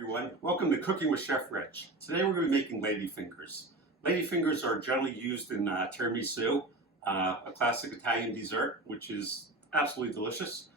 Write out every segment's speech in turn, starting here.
everyone. Welcome to Cooking with Chef Rich. Today we're going to be making ladyfingers. Ladyfingers are generally used in tiramisu, a classic Italian dessert, which is absolutely delicious.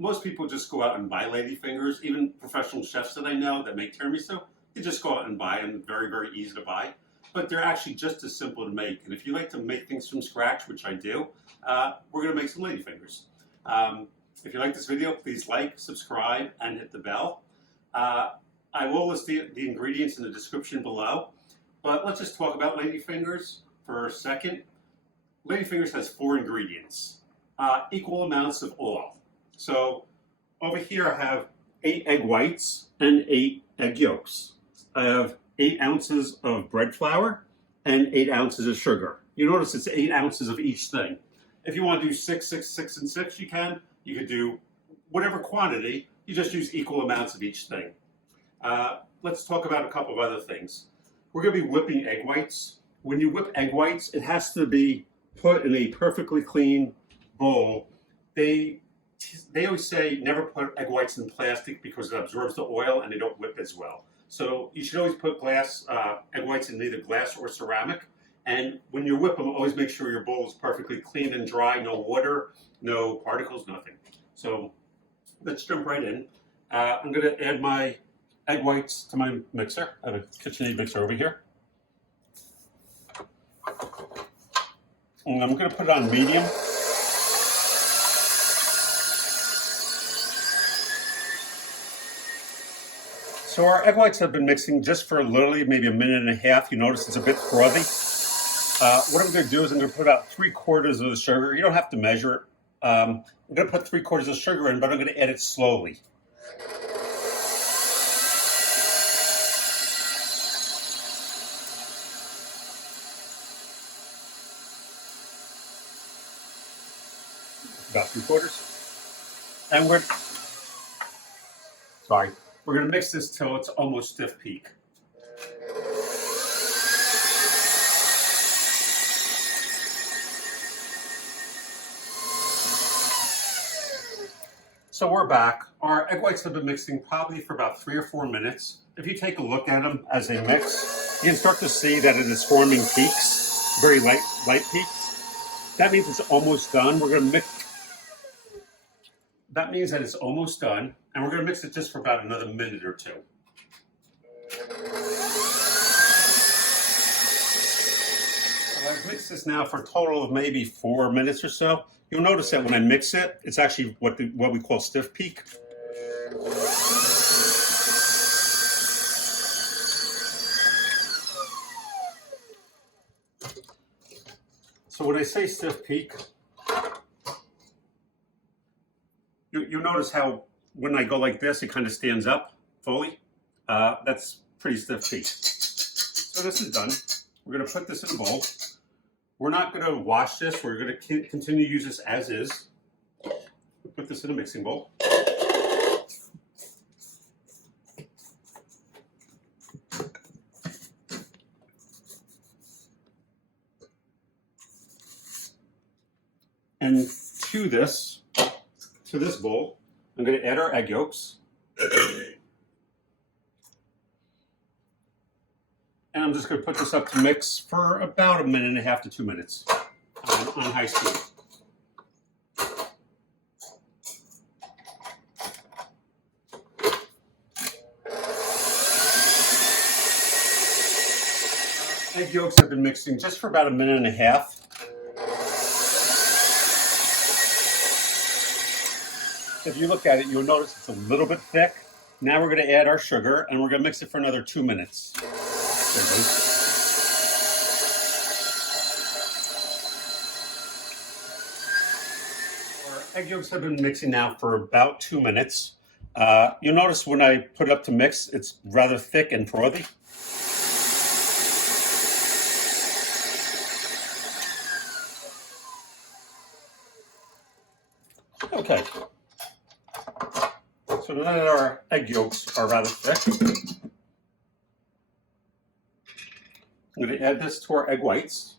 Most people just go out and buy ladyfingers. Even professional chefs that I know that make tiramisu, they just go out and buy them. Very, very easy to buy. But they're actually just as simple to make. And if you like to make things from scratch, which I do, we're going to make some ladyfingers. If you like this video, please like, subscribe, and hit the bell. I will list the ingredients in the description below, but let's just talk about ladyfingers for a second. Ladyfingers has 4 ingredients, equal amounts of oil. So over here I have 8 egg whites and 8 egg yolks. I have 8 ounces of bread flour and 8 ounces of sugar. You notice it's 8 ounces of each thing. If you want to do 6, 6, 6, and 6, you can. You could do whatever quantity. You just use equal amounts of each thing. Let's talk about a couple of other things. We're going to be whipping egg whites. When you whip egg whites, it has to be put in a perfectly clean bowl. They always say never put egg whites in plastic because it absorbs the oil and they don't whip as well. So you should always put egg whites in either glass or ceramic. And when you whip them, always make sure your bowl is perfectly clean and dry, no water, no particles, nothing. So let's jump right in. I'm going to add my egg whites to my mixer. I have a KitchenAid mixer over here. And I'm going to put it on medium. So our egg whites have been mixing just for literally maybe a minute and a half. You notice it's a bit frothy. What I'm going to do is I'm going to put about 3/4 of the sugar. You don't have to measure it. I'm going to put 3/4 of sugar in, but I'm going to add it slowly. About 3/4. And we're going to mix this till it's almost stiff peak. So we're back. Our egg whites have been mixing probably for about 3 or 4 minutes. If you take a look at them as they mix, you can start to see that it is forming peaks, very light peaks. That means it's almost done. We're going to mix. That means that it's almost done, and we're going to mix it just for about another minute or 2. So I've mixed this now for a total of maybe 4 minutes or so. You'll notice that when I mix it, it's actually what we call stiff peak. So when I say stiff peak, you'll notice how when I go like this, it kind of stands up fully. That's pretty stiff peak. So this is done. We're going to put this in a bowl. We're not going to wash this. We're going to continue to use this as is. Put this in a mixing bowl. And to this bowl, I'm going to add our egg yolks. And I'm just going to put this up to mix for about 1.5 to 2 minutes on high speed. Egg yolks have been mixing just for about 1.5 minutes. If you look at it, you'll notice it's a little bit thick. Now we're going to add our sugar, and we're going to mix it for another 2 minutes. Our egg yolks have been mixing now for about 2 minutes. You'll notice when I put it up to mix, it's rather thick and frothy. Okay. So now that our egg yolks are rather thick, I'm going to add this to our egg whites.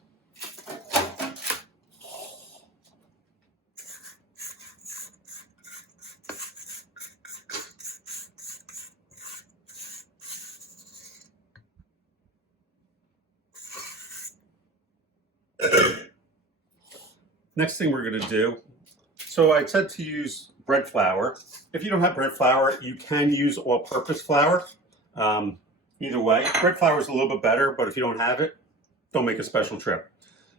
Next thing we're going to do, so I said to use bread flour. If you don't have bread flour, you can use all-purpose flour. Either way, bread flour is a little bit better, but if you don't have it, don't make a special trip.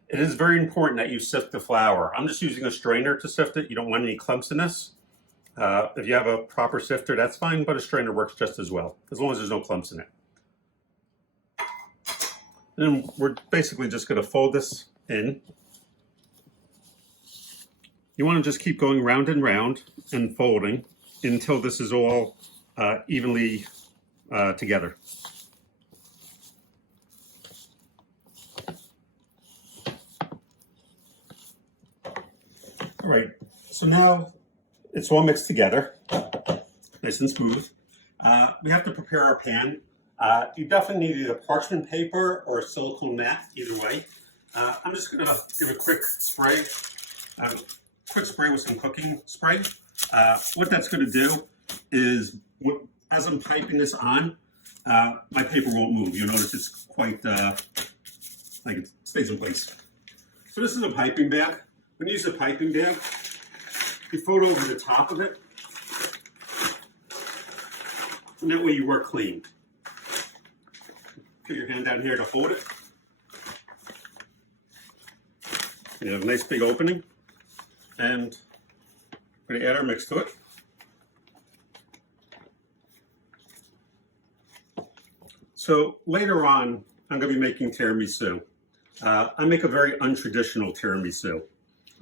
It is very important that you sift the flour. I'm just using a strainer to sift it. You don't want any clumps in this. If you have a proper sifter, that's fine, but a strainer works just as well, as long as there's no clumps in it. And then we're basically just going to fold this in. You want to just keep going round and round and folding until this is all evenly together. All right, so now it's all mixed together, nice and smooth. We have to prepare our pan. You definitely need either parchment paper or a silicone mat, either way. I'm just gonna give a quick spray with some cooking spray. What that's gonna do is, as I'm piping this on, my paper won't move. You'll notice it's quite, like it stays in place. So this is a piping bag. When you use a piping bag, you fold over the top of it, and that way you work clean. Put your hand down here to hold it. You have a nice big opening, and we're going to add our mix to it. So later on, I'm going to be making tiramisu. I make a very untraditional tiramisu.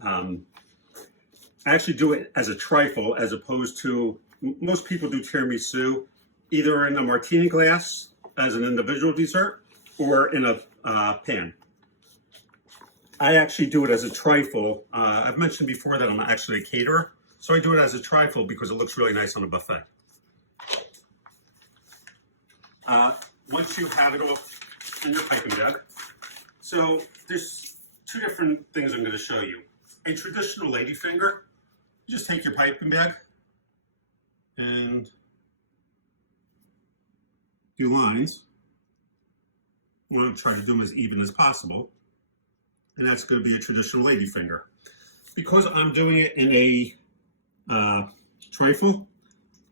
I actually do it as a trifle, as opposed to, most people do tiramisu either in a martini glass as an individual dessert or in a pan. I actually do it as a trifle. I've mentioned before that I'm actually a caterer, so I do it as a trifle because it looks really nice on a buffet. Once you have it all in your piping bag, so there's two different things I'm going to show you. A traditional ladyfinger, you just take your piping bag and do lines. I want to try to do them as even as possible. And that's going to be a traditional ladyfinger. Because I'm doing it in a trifle,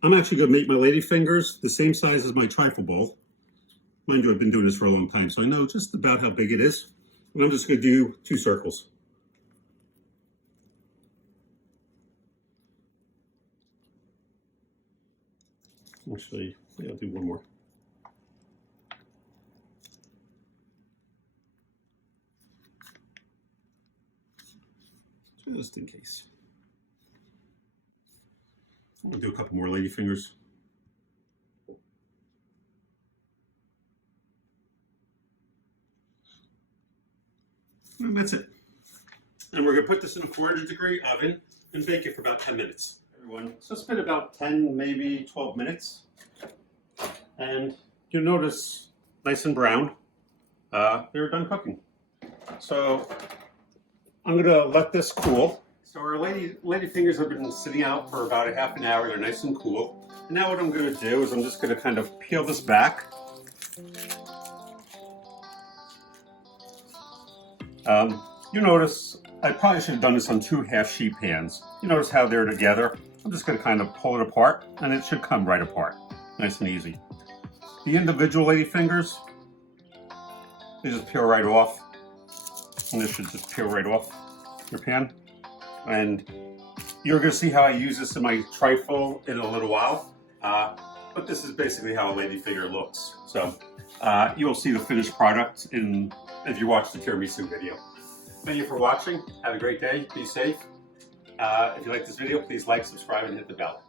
I'm actually going to make my ladyfingers the same size as my trifle bowl. Mind you, I've been doing this for a long time, so I know just about how big it is. And I'm just going to do 2 circles. Actually, I'll do one more. Just in case. I'm going to do a couple more ladyfingers. And that's it. And we're going to put this in a 400-degree oven and bake it for about 10 minutes. Everyone, so it's been about 10, maybe 12 minutes. And you'll notice nice and brown. They're done cooking. So I'm going to let this cool. So our ladyfingers have been sitting out for about a half an hour. They're nice and cool. And now what I'm going to do is I'm just going to kind of peel this back. You notice I probably should have done this on 2 half-sheet pans. You notice how they're together. I'm just going to kind of pull it apart, and it should come right apart. Nice and easy. The individual ladyfingers, they just peel right off. And this should just peel right off your pan. And you're going to see how I use this in my trifle in a little while. But this is basically how a ladyfinger looks. So you'll see the finished product if you watch the tiramisu video. Thank you for watching. Have a great day. Be safe. If you like this video, please like, subscribe, and hit the bell.